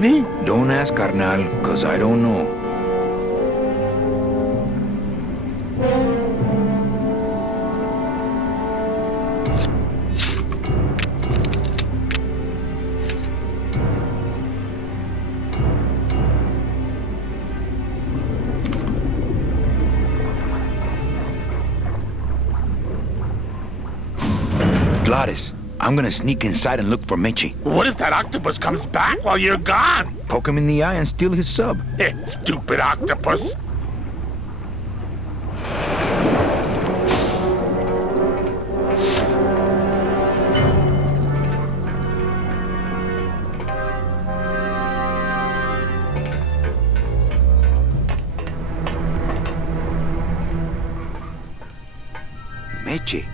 Manny? Don't ask, carnal, cause I don't know. Gladys, I'm gonna sneak inside and look for Meche. What if that octopus comes back while you're gone? Poke him in the eye and steal his sub. Stupid octopus. Meche,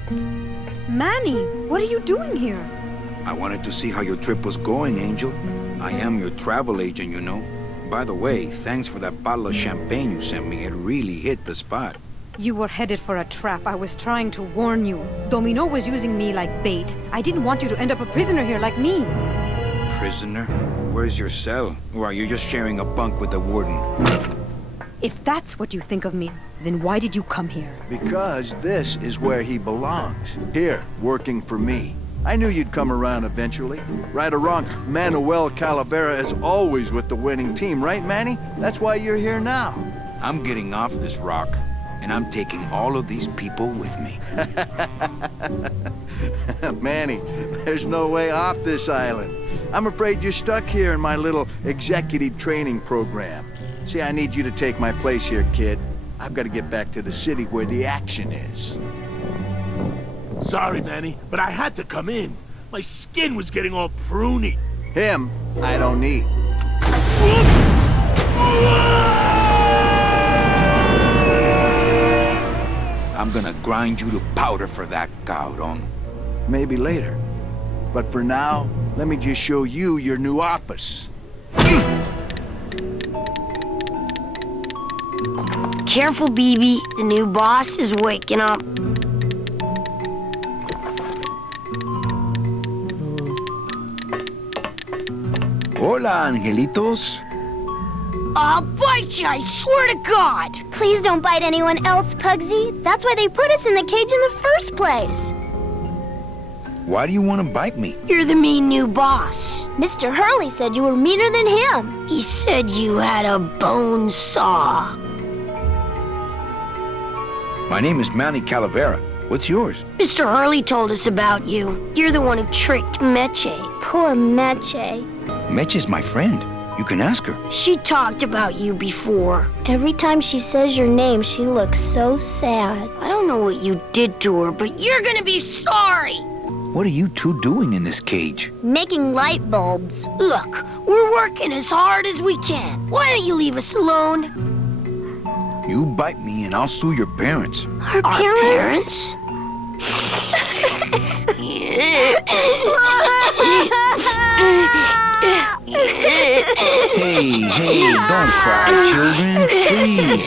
Manny, what are you doing here? I wanted to see how your trip was going, Angel. I am your travel agent, you know. By the way, thanks for that bottle of champagne you sent me. It really hit the spot. You were headed for a trap. I was trying to warn you. Domino was using me like bait. I didn't want you to end up a prisoner here like me. Prisoner? Where's your cell? Or are you just sharing a bunk with the warden? If that's what you think of me, then why did you come here? Because this is where he belongs. Here, working for me. I knew you'd come around eventually. Right or wrong, Manuel Calavera is always with the winning team, right, Manny? That's why you're here now. I'm getting off this rock, and I'm taking all of these people with me. Manny, there's no way off this island. I'm afraid you're stuck here in my little executive training program. See, I need you to take my place here, kid. I've got to get back to the city where the action is. Sorry, Manny, but I had to come in. My skin was getting all pruny. Him, I don't need. I'm gonna grind you to powder for that, cabrón. Maybe later. But for now, let me just show you your new office. Careful, BB. The new boss is waking up. Hola, Angelitos. I'll bite you, I swear to God! Please don't bite anyone else, Pugsy. That's why they put us in the cage in the first place. Why do you want to bite me? You're the mean new boss. Mr. Hurley said you were meaner than him. He said you had a bone saw. My name is Manny Calavera. What's yours? Mr. Hurley told us about you. You're the one who tricked Meche. Poor Meche. Meche's my friend. You can ask her. She talked about you before. Every time she says your name, she looks so sad. I don't know what you did to her, but you're gonna be sorry. What are you two doing in this cage? Making light bulbs. Look, we're working as hard as we can. Why don't you leave us alone? You bite me and I'll sue your parents. Our parents? Hey, don't cry, children. Please,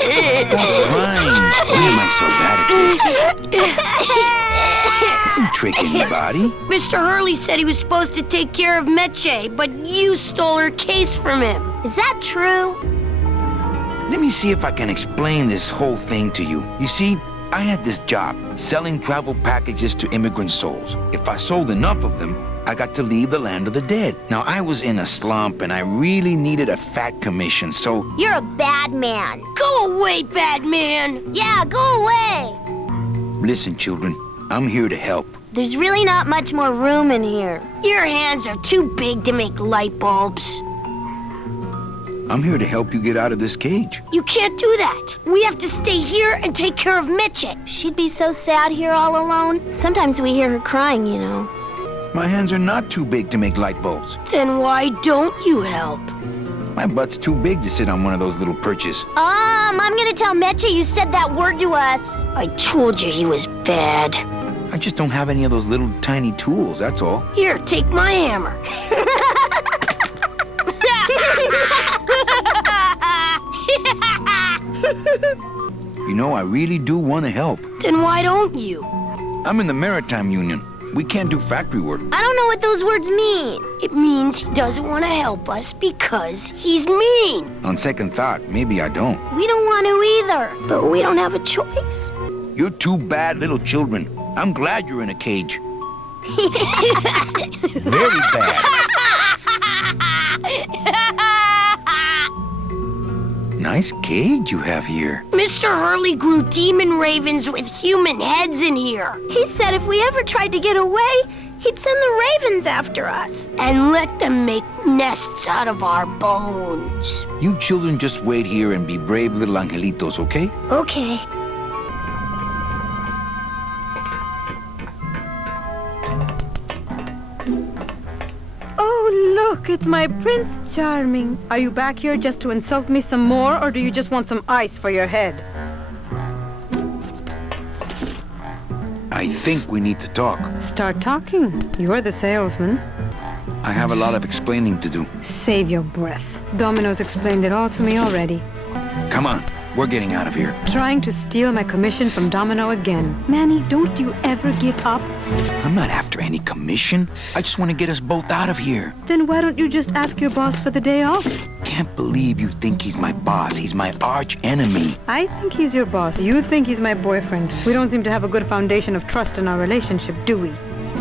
stop crying. Why am I so bad at this? I didn't trick anybody. Mr. Hurley said he was supposed to take care of Meche, but you stole her case from him. Is that true? Let me see if I can explain this whole thing to you. You see, I had this job, selling travel packages to immigrant souls. If I sold enough of them, I got to leave the land of the dead. Now, I was in a slump, and I really needed a fat commission, so... You're a bad man. Go away, bad man! Yeah, go away! Listen, children, I'm here to help. There's really not much more room in here. Your hands are too big to make light bulbs. I'm here to help you get out of this cage. You can't do that. We have to stay here and take care of Meche. She'd be so sad here all alone. Sometimes we hear her crying, you know. My hands are not too big to make light bulbs. Then why don't you help? My butt's too big to sit on one of those little perches. I'm gonna tell Meche you said that word to us. I told you he was bad. I just don't have any of those little tiny tools, that's all. Here, take my hammer. You know, I really do want to help. Then why don't you? I'm in the Maritime Union. We can't do factory work. I don't know what those words mean. It means he doesn't want to help us because he's mean. On second thought, maybe I don't. We don't want to either, but we don't have a choice. You're two bad little children. I'm glad you're in a cage. Very bad. Nice cage you have here. Mr. Hurley grew demon ravens with human heads in here. He said if we ever tried to get away, he'd send the ravens after us. And let them make nests out of our bones. You children just wait here and be brave little angelitos, okay? Okay. Oh, look, it's my Prince Charming. Are you back here just to insult me some more, or do you just want some ice for your head? I think we need to talk. Start talking. You're the salesman. I have a lot of explaining to do. Save your breath. Domino's explained it all to me already. Come on, we're getting out of here. Trying to steal my commission from Domino again. Manny, don't you ever give up? I'm not after any commission. I just want to get us both out of here. Then why don't you just ask your boss for the day off? Can't believe you think he's my boss. He's my arch enemy. I think he's your boss. You think he's my boyfriend. We don't seem to have a good foundation of trust in our relationship, do we?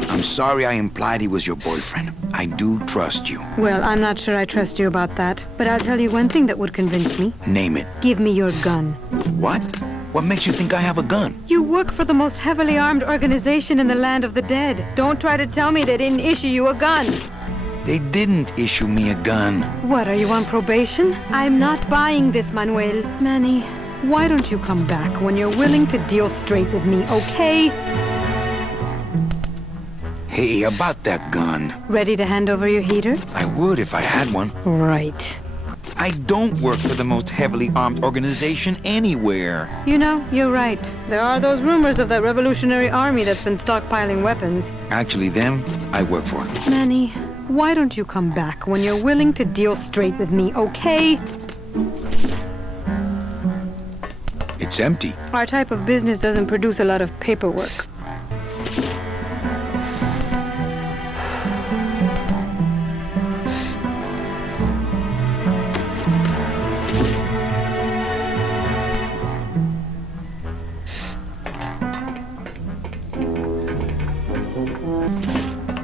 I'm sorry I implied he was your boyfriend. I do trust you. Well, I'm not sure I trust you about that. But I'll tell you one thing that would convince me. Name it. Give me your gun. What? What makes you think I have a gun? You work for the most heavily armed organization in the land of the dead. Don't try to tell me they didn't issue you a gun. They didn't issue me a gun. What, are you on probation? I'm not buying this, Manuel. Manny, why don't you come back when you're willing to deal straight with me, okay? Hey, about that gun. Ready to hand over your heater? I would if I had one. Right. I don't work for the most heavily armed organization anywhere. You know, you're right. There are those rumors of that revolutionary army that's been stockpiling weapons. Actually, them, I work for. Manny, why don't you come back when you're willing to deal straight with me, okay? It's empty. Our type of business doesn't produce a lot of paperwork.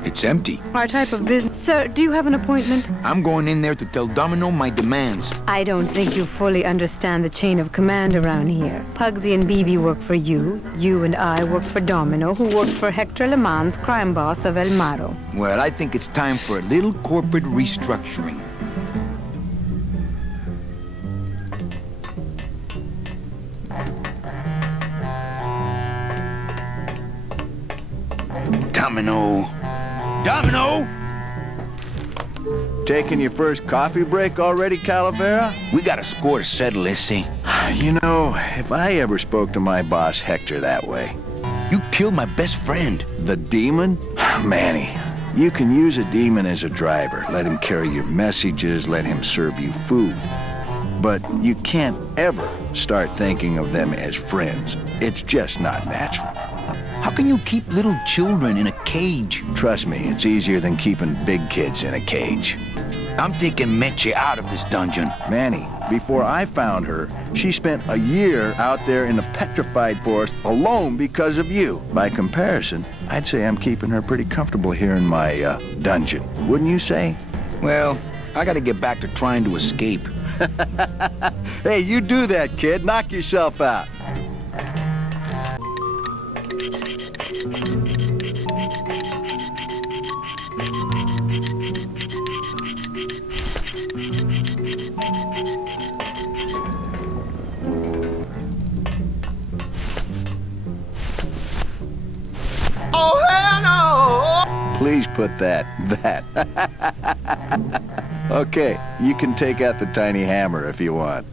It's empty. Our type of business... Sir, do you have an appointment? I'm going in there to tell Domino my demands. I don't think you fully understand the chain of command around here. Pugsy and BB work for you. You and I work for Domino, who works for Hector Le Mans, crime boss of El Maro. Well, I think it's time for a little corporate restructuring. Domino! Domino! Taking your first coffee break already, Calavera? We got a score to settle, Issy. You know, if I ever spoke to my boss Hector that way... You killed my best friend. The demon? Manny, you can use a demon as a driver. Let him carry your messages, let him serve you food. But you can't ever start thinking of them as friends. It's just not natural. How can you keep little children in a cage? Trust me, it's easier than keeping big kids in a cage. I'm taking Meche out of this dungeon. Manny, before I found her, she spent a year out there in the petrified forest alone because of you. By comparison, I'd say I'm keeping her pretty comfortable here in my dungeon. Wouldn't you say? Well, I gotta get back to trying to escape. Hey, you do that, kid. Knock yourself out. Oh, hell no! Please put that. Okay, you can take out the tiny hammer if you want.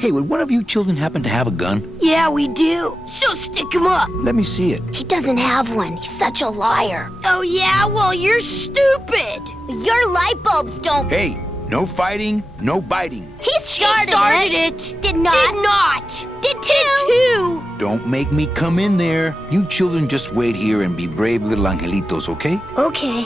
Hey, would one of you children happen to have a gun? Yeah, we do. So stick him up. Let me see it. He doesn't have one. He's such a liar. Oh, yeah? Well, you're stupid. Your light bulbs don't... Hey, no fighting, no biting. He started Started it. Did not. Did not. Did Did too. Don't make me come in there. You children just wait here and be brave little angelitos, okay? Okay.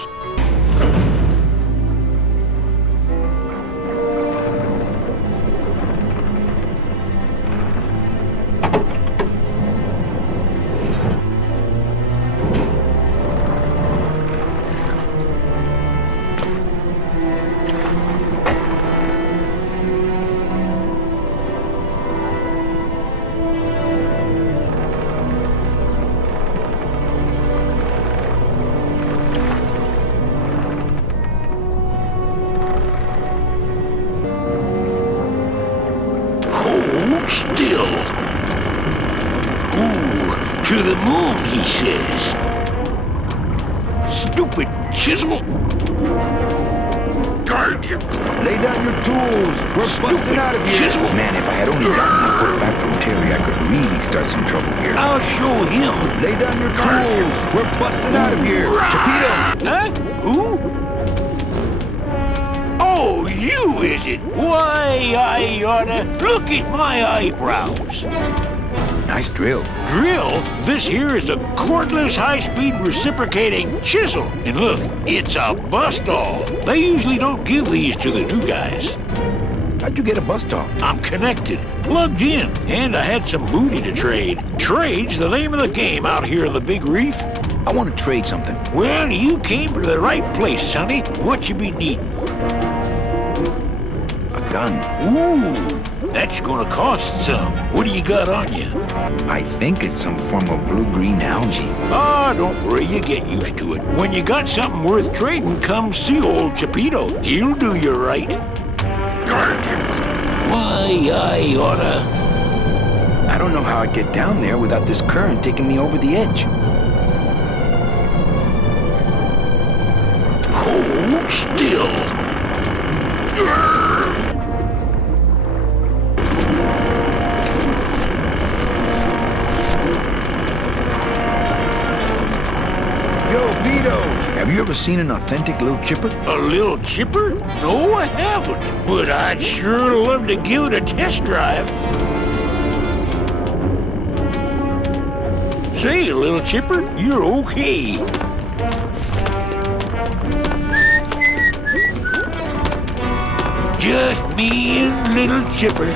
Still. Ooh, to the moon, he says. Stupid chisel. Lay down your tools. We're busting out of here. Chisel. Man, if I had only gotten that book back from Terry, I could really start some trouble here. I'll show him. Lay down your tools. We're busting out of here. Chapito! Huh? Who? Oh, you, is it? Why, I oughta... Look at my eyebrows. Nice drill. Drill? This here is a cordless, high-speed reciprocating chisel. And look, it's a bust-all. They usually don't give these to the new guys. How'd you get a bus stop? I'm connected, plugged in, and I had some booty to trade. Trade's the name of the game out here in the Big Reef. I want to trade something. Well, you came to the right place, sonny. What you be needing? A gun. Ooh, that's gonna cost some. What do you got on you? I think it's some form of blue-green algae. Ah, don't worry, you get used to it. When you got something worth trading, come see old Chapito. He'll do you right. Why, I oughta... I don't know how I'd get down there without this current taking me over the edge. Hold still. Yo, Vito! Have you ever seen an authentic little chipper? A little chipper? No, I haven't. But I'd sure love to give it a test drive. Say, little chipper, you're okay. Just me and little chipper.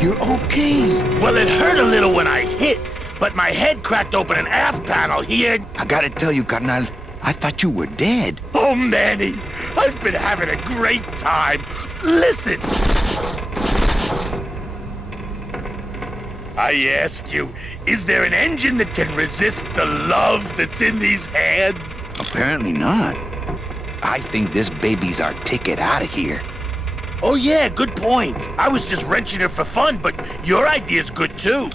You're okay. Well, it hurt a little when I hit, but my head cracked open an aft panel here. I gotta tell you, carnal, I thought you were dead. Oh, Manny, I've been having a great time. Listen. I ask you, is there an engine that can resist the love that's in these hands? Apparently not. I think this baby's our ticket out of here. Oh yeah, good point. I was just wrenching it for fun, but your idea's good too.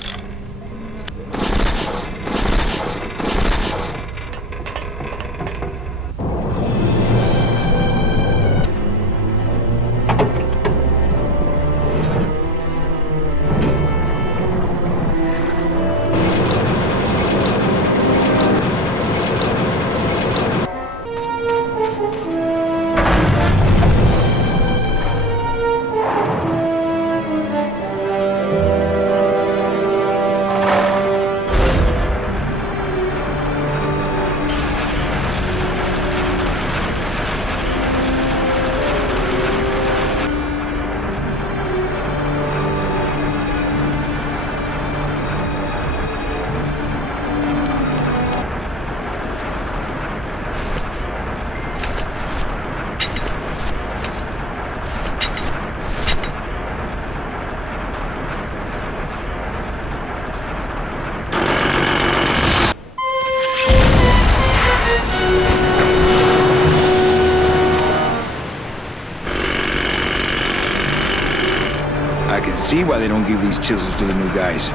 see why they don't give these chisels to the new guys.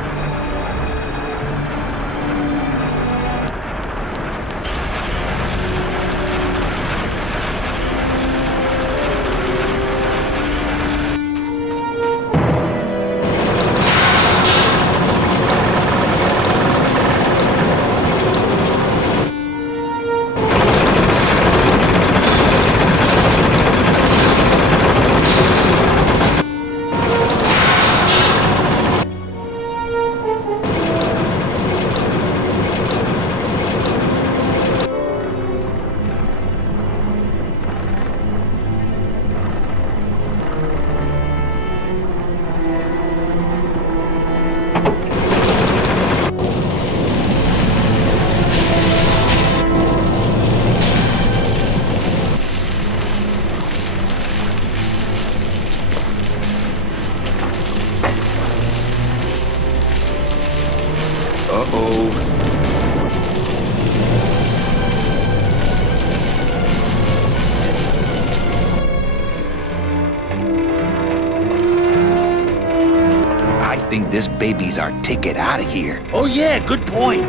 Uh-oh. I think this baby's our ticket out of here. Oh, yeah, good point.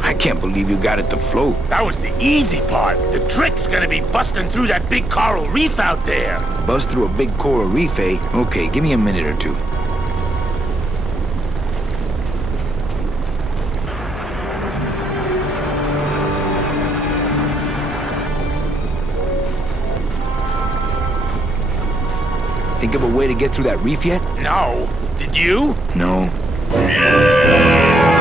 I can't believe you got it to float. That was the easy part. The trick's gonna be busting through that big coral reef out there. Buzz through a big coral reef, eh? Okay, give me a minute or two. Think of a way to get through that reef yet? No. Did you? No.